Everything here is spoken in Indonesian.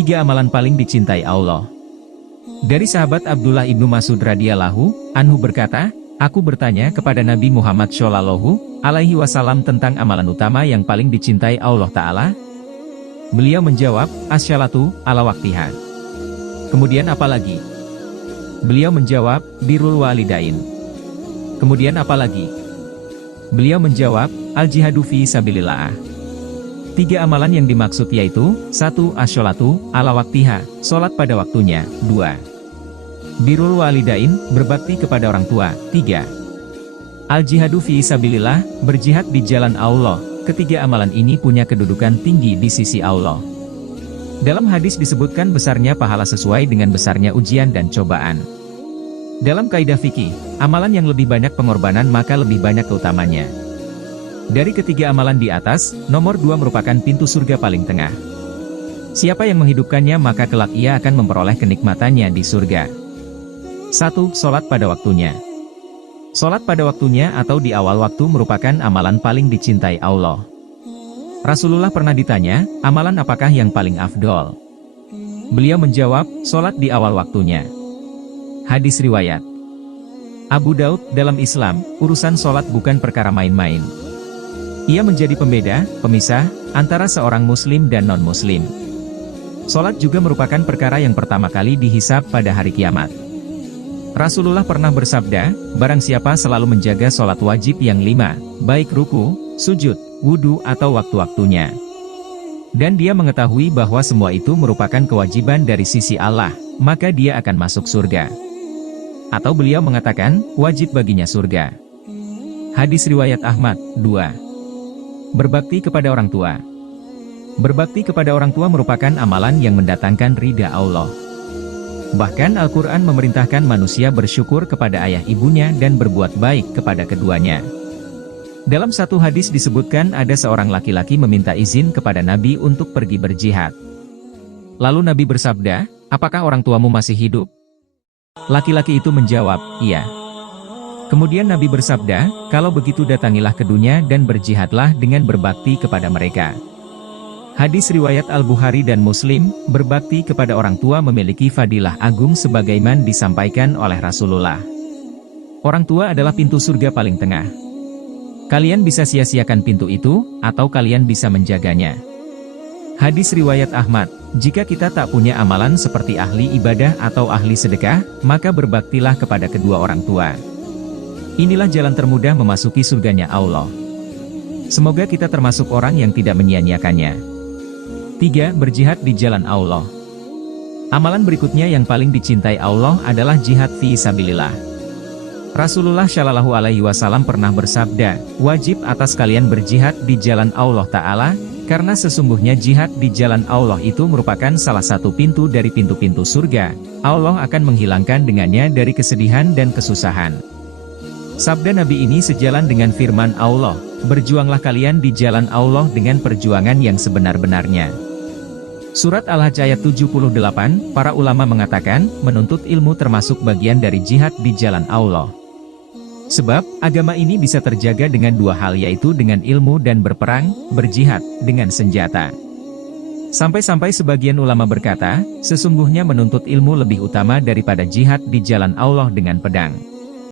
3 amalan paling dicintai Allah. Dari sahabat Abdullah ibnu Mas'ud radhiyallahu anhu berkata, aku bertanya kepada Nabi Muhammad Shallallahu alaihi wasallam tentang amalan utama yang paling dicintai Allah Ta'ala. Beliau menjawab, as-sholatu ala waktiha. Kemudian apa lagi? Beliau menjawab, birrul walidain. Kemudian apa lagi? Beliau menjawab, al-jihadu fi sabilillah. 3 amalan yang dimaksud yaitu, 1. As-sholatu ala waktiha, sholat pada waktunya. 2. Birrul walidain, berbakti kepada orang tua. 3. Al-jihadu fi sabilillah, berjihad di jalan Allah. Ketiga amalan ini punya kedudukan tinggi di sisi Allah. Dalam hadis disebutkan besarnya pahala sesuai dengan besarnya ujian dan cobaan. Dalam kaidah fikih, amalan yang lebih banyak pengorbanan maka lebih banyak keutamanya. Dari ketiga amalan di atas, nomor 2 merupakan pintu surga paling tengah. Siapa yang menghidupkannya maka kelak ia akan memperoleh kenikmatannya di surga. 1. Sholat pada waktunya. Sholat pada waktunya atau di awal waktu merupakan amalan paling dicintai Allah. Rasulullah pernah ditanya, amalan apakah yang paling afdol? Beliau menjawab, sholat di awal waktunya. Hadis riwayat Abu Daud. Dalam Islam, urusan sholat bukan perkara main-main. Ia menjadi pembeda, pemisah, antara seorang muslim dan non-muslim. Sholat juga merupakan perkara yang pertama kali dihisab pada hari kiamat. Rasulullah pernah bersabda, barang siapa selalu menjaga sholat wajib yang 5, baik ruku, sujud, wudhu atau waktu-waktunya. Dan dia mengetahui bahwa semua itu merupakan kewajiban dari sisi Allah, maka dia akan masuk surga. Atau beliau mengatakan, wajib baginya surga. Hadis riwayat Ahmad. 2. Berbakti kepada orang tua. Berbakti kepada orang tua merupakan amalan yang mendatangkan ridha Allah. Bahkan Al-Quran memerintahkan manusia bersyukur kepada ayah ibunya dan berbuat baik kepada keduanya. Dalam satu hadis disebutkan ada seorang laki-laki meminta izin kepada Nabi untuk pergi berjihad. Lalu Nabi bersabda, apakah orang tuamu masih hidup? Laki-laki itu menjawab, iya. Kemudian Nabi bersabda, kalau begitu datangilah keduanya dan berjihadlah dengan berbakti kepada mereka. Hadis riwayat Al-Bukhari dan Muslim, berbakti kepada orang tua memiliki fadilah agung sebagaimana disampaikan oleh Rasulullah. Orang tua adalah pintu surga paling tengah. Kalian bisa sia-siakan pintu itu, atau kalian bisa menjaganya. Hadis riwayat Ahmad, jika kita tak punya amalan seperti ahli ibadah atau ahli sedekah, maka berbaktilah kepada kedua orang tua. Inilah jalan termudah memasuki surganya Allah. Semoga kita termasuk orang yang tidak menyia-nyiakannya. 3. Berjihad di jalan Allah. Amalan berikutnya yang paling dicintai Allah adalah jihad fi sabilillah. Rasulullah Shallallahu alaihi wasallam pernah bersabda, wajib atas kalian berjihad di jalan Allah Ta'ala, karena sesungguhnya jihad di jalan Allah itu merupakan salah satu pintu dari pintu-pintu surga. Allah akan menghilangkan dengannya dari kesedihan dan kesusahan. Sabda Nabi ini sejalan dengan firman Allah, berjuanglah kalian di jalan Allah dengan perjuangan yang sebenar-benarnya. Surat Al-Hajj ayat 78, para ulama mengatakan, menuntut ilmu termasuk bagian dari jihad di jalan Allah. Sebab, agama ini bisa terjaga dengan 2 hal yaitu dengan ilmu dan berperang, berjihad, dengan senjata. Sampai-sampai sebagian ulama berkata, sesungguhnya menuntut ilmu lebih utama daripada jihad di jalan Allah dengan pedang.